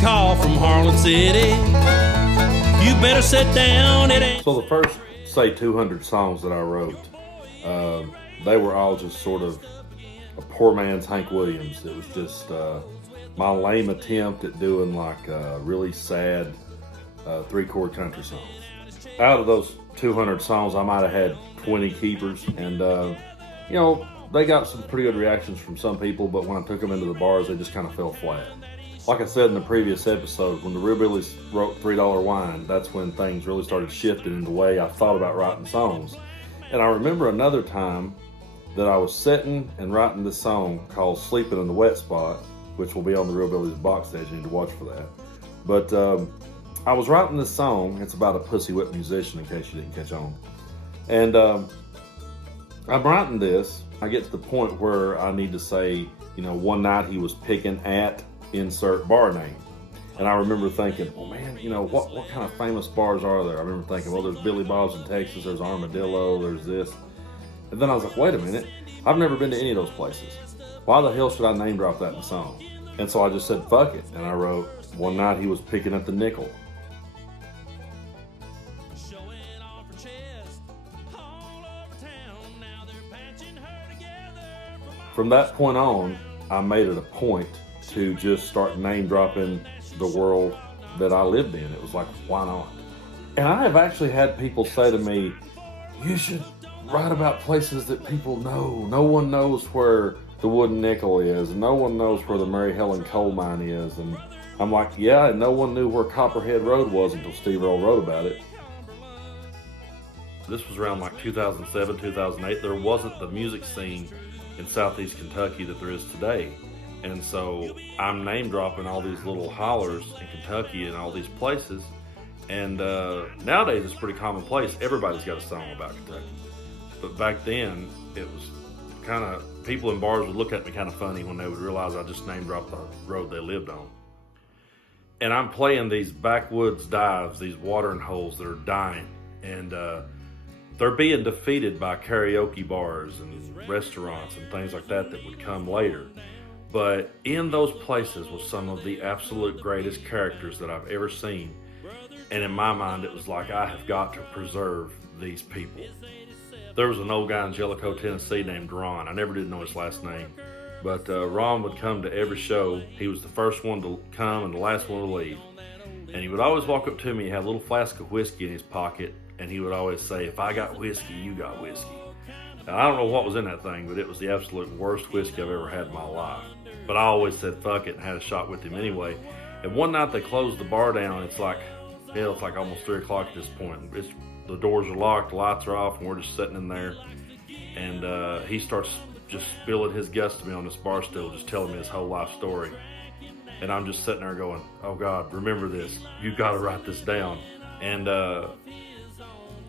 call from Harlan City. You better sit down, it ain't. So the first, say, 200 songs that I wrote, they were all just sort of a poor man's Hank Williams. It was just my lame attempt at doing like really sad 3-chord country songs. Out of those 200 songs, I might have had 20 keepers, and you know, they got some pretty good reactions from some people, but when I took them into the bars, they just kind of fell flat. Like I said in the previous episode, when the Realbillys wrote $3 Wine, that's when things really started shifting in the way I thought about writing songs. And I remember another time that I was sitting and writing this song called Sleeping in the Wet Spot, which will be on the Realbillys box set. You need to watch for that. But I was writing this song. It's about a pussy whip musician, in case you didn't catch on. And I'm writing this. I get to the point where I need to say, you know, one night he was picking at insert bar name. And I remember thinking, oh man, you know, what kind of famous bars are there? I remember thinking, well, there's Billy Bob's in Texas, there's Armadillo, there's this. And then I was like, wait a minute, I've never been to any of those places. Why the hell should I name drop that in the song? And so I just said, fuck it. And I wrote, one night he was picking at the nickel. From that point on, I made it a point to just start name dropping the world that I lived in. It was like, why not? And I have actually had people say to me, you should write about places that people know. No one knows where the Wooden Nickel is, and no one knows where the Mary Helen coal mine is. And I'm like, yeah, and no one knew where Copperhead Road was until Steve Earle wrote about it. This was around like 2007, 2008. There wasn't the music scene in Southeast Kentucky that there is today. And so I'm name dropping all these little hollers in Kentucky and all these places. And nowadays it's pretty commonplace. Everybody's got a song about Kentucky. But back then it was kind of, people in bars would look at me kind of funny when they would realize I just name dropped the road they lived on. And I'm playing these backwoods dives, these watering holes that are dying. And they're being defeated by karaoke bars and restaurants and things like that that would come later. But in those places was some of the absolute greatest characters that I've ever seen. And in my mind, it was like, I have got to preserve these people. There was an old guy in Jellicoe, Tennessee named Ron. I never did know his last name. But Ron would come to every show. He was the first one to come and the last one to leave. And he would always walk up to me. He had a little flask of whiskey in his pocket. And he would always say, if I got whiskey, you got whiskey. Now, I don't know what was in that thing, but it was the absolute worst whiskey I've ever had in my life. But I always said, fuck it, and had a shot with him anyway. And one night they closed the bar down. It's like almost 3 o'clock at this point. The doors are locked, the lights are off, and we're just sitting in there. And he starts just spilling his guts to me on this bar stool, just telling me his whole life story. And I'm just sitting there going, oh God, remember this. You've got to write this down. And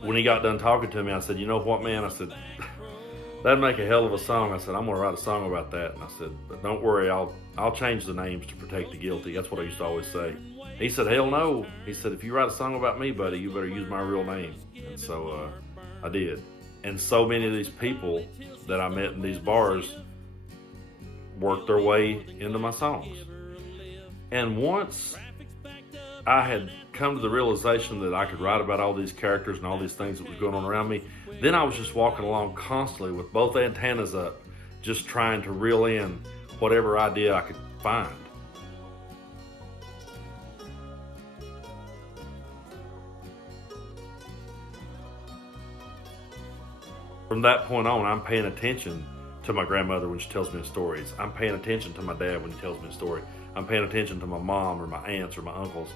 when he got done talking to me, I said, you know what, man? I said, that'd make a hell of a song. I said, I'm going to write a song about that. And I said, but don't worry, I'll change the names to protect the guilty. That's what I used to always say. He said, hell no. He said, if you write a song about me, buddy, you better use my real name. And so I did. And so many of these people that I met in these bars worked their way into my songs. And once I had come to the realization that I could write about all these characters and all these things that was going on around me, then I was just walking along constantly with both antennas up, just trying to reel in whatever idea I could find. From that point on, I'm paying attention to my grandmother when she tells me stories. I'm paying attention to my dad when he tells me a story. I'm paying attention to my mom or my aunts or my uncles.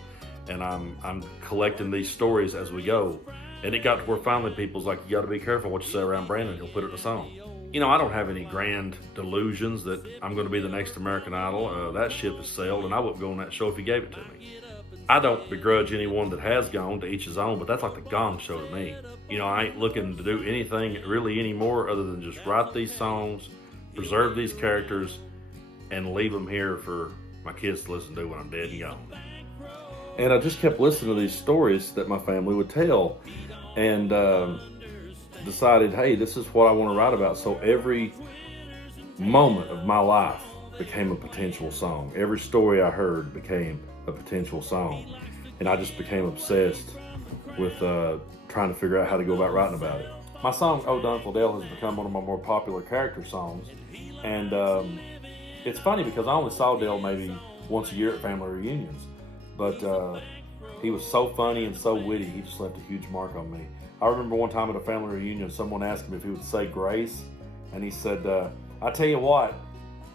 And I'm collecting these stories as we go. And it got to where finally people's like, you got to be careful what you say around Brandon. He'll put it in a song. You know, I don't have any grand delusions that I'm going to be the next American Idol. That ship has sailed, and I wouldn't go on that show if you gave it to me. I don't begrudge anyone that has gone, to each his own, but that's like the Gong Show to me. You know, I ain't looking to do anything really anymore other than just write these songs, preserve these characters, and leave them here for my kids to listen to when I'm dead and gone. And I just kept listening to these stories that my family would tell, and decided, hey, this is what I want to write about. So every moment of my life became a potential song. Every story I heard became a potential song. And I just became obsessed with trying to figure out how to go about writing about it. My song Ode To Uncle Dale has become one of my more popular character songs. And it's funny because I only saw Dale maybe once a year at family reunions. But he was so funny and so witty, he just left a huge mark on me. I remember one time at a family reunion, someone asked him if he would say grace. And he said, I tell you what,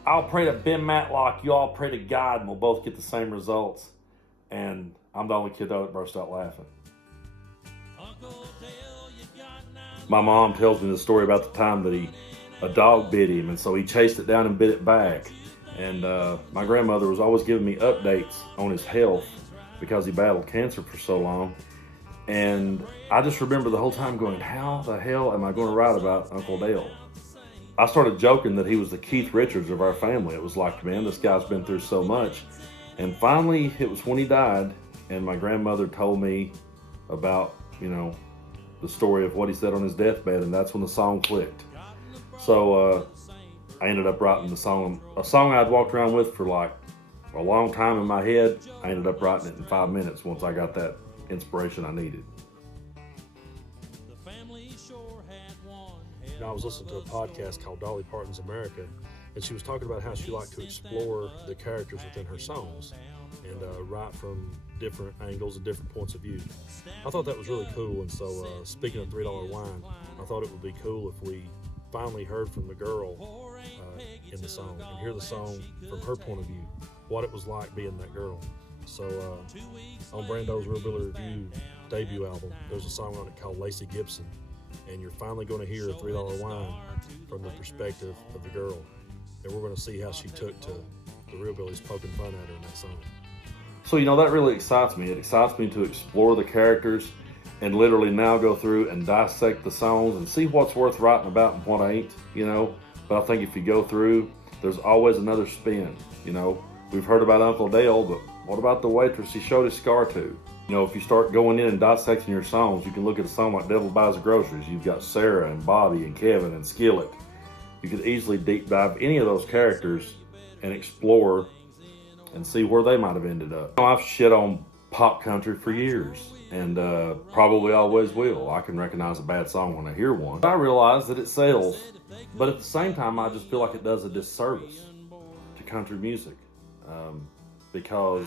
I'll pray to Ben Matlock, you all pray to God, and we'll both get the same results. And I'm the only kid that burst out laughing. My mom tells me the story about the time that a dog bit him, and so he chased it down and bit it back. And my grandmother was always giving me updates on his health because he battled cancer for so long. And I just remember the whole time going, how the hell am I going to write about Uncle Dale? I started joking that he was the Keith Richards of our family. It was like, man, this guy's been through so much. And finally, it was when he died, and my grandmother told me about, the story of what he said on his deathbed, and that's when the song clicked. So I ended up writing a song I'd walked around with for like a long time in my head. I ended up writing it in 5 minutes once I got that inspiration I needed. I was listening to a podcast called Dolly Parton's America, and she was talking about how she liked to explore the characters within her songs and write from different angles and different points of view. I thought that was really cool, and so speaking of $3 wine, I thought it would be cool if we finally heard from the girl in the song and hear the song from her point of view, what it was like being that girl. So on Brando's Realbilly Revue debut album, there's a song on it called Lacey Gibson, and you're finally going to hear a $3 wine from the perspective of the girl, and we're going to see how she took to the Realbillys poking fun at her in that song. So, that really excites me. It excites me to explore the characters and literally now go through and dissect the songs and see what's worth writing about and what ain't, But I think if you go through, there's always another spin, We've heard about Uncle Dale, but what about the waitress he showed his scar to? If you start going in and dissecting your songs, you can look at a song like Devil Buys the Groceries. You've got Sarah and Bobby and Kevin and Skillet. You could easily deep dive any of those characters and explore and see where they might have ended up. I've shit on pop country for years, and probably always will. I can recognize a bad song when I hear one. I realize that it sells, but at the same time, I just feel like it does a disservice to country music. Because,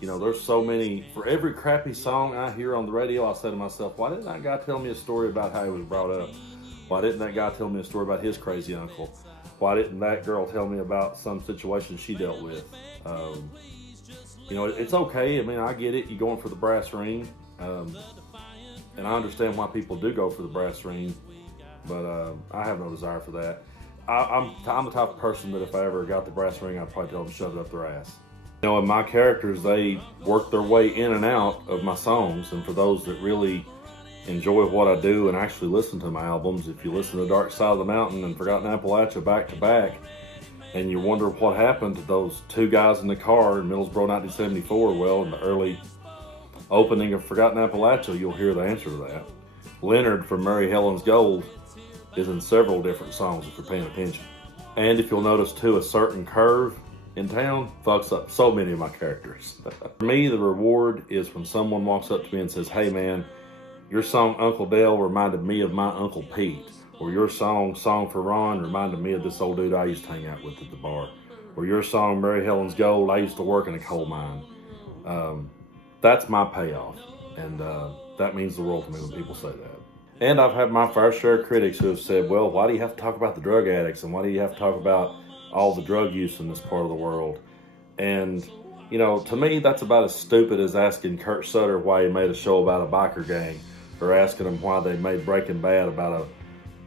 there's so many, for every crappy song I hear on the radio, I say to myself, why didn't that guy tell me a story about how he was brought up? Why didn't that guy tell me a story about his crazy uncle? Why didn't that girl tell me about some situation she dealt with? It's okay. I get it. You're going for the brass ring. And I understand why people do go for the brass ring, but I have no desire for that. I'm the type of person that if I ever got the brass ring, I'd probably tell them to shove it up their ass. And my characters, they work their way in and out of my songs. And for those that really enjoy what I do and actually listen to my albums, if you listen to Dark Side of the Mountain and Forgotten Appalachia back to back, and you wonder what happened to those two guys in the car in Middlesborough 1974, well, in the early opening of Forgotten Appalachia, you'll hear the answer to that. Leonard from Mary Helen's Gold is in several different songs if you're paying attention. And if you'll notice too, a certain curve in town fucks up so many of my characters. For me, the reward is when someone walks up to me and says, hey man, your song Uncle Dale reminded me of my Uncle Pete. Or your song for Ron reminded me of this old dude I used to hang out with at the bar. Or your song Mary Helen's Gold, I used to work in a coal mine. That's my payoff. And that means the world to me when people say that. And I've had my fair share of critics who have said, well, why do you have to talk about the drug addicts? And why do you have to talk about all the drug use in this part of the world? And, to me, that's about as stupid as asking Kurt Sutter why he made a show about a biker gang, or asking him why they made Breaking Bad about a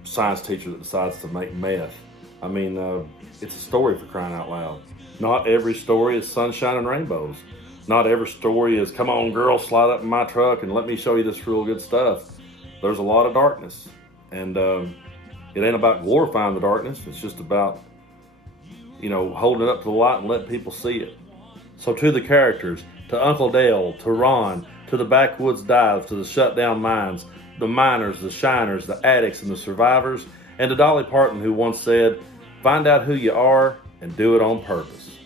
science teacher that decides to make meth. It's a story, for crying out loud. Not every story is sunshine and rainbows. Not every story is, come on girl, slide up in my truck and let me show you this real good stuff. There's a lot of darkness, and it ain't about glorifying the darkness. It's just about, holding it up to the light and letting people see it. So to the characters, to Uncle Dale, to Ron, to the backwoods dives, to the shutdown mines, the miners, the shiners, the addicts, and the survivors, and to Dolly Parton, who once said, find out who you are and do it on purpose.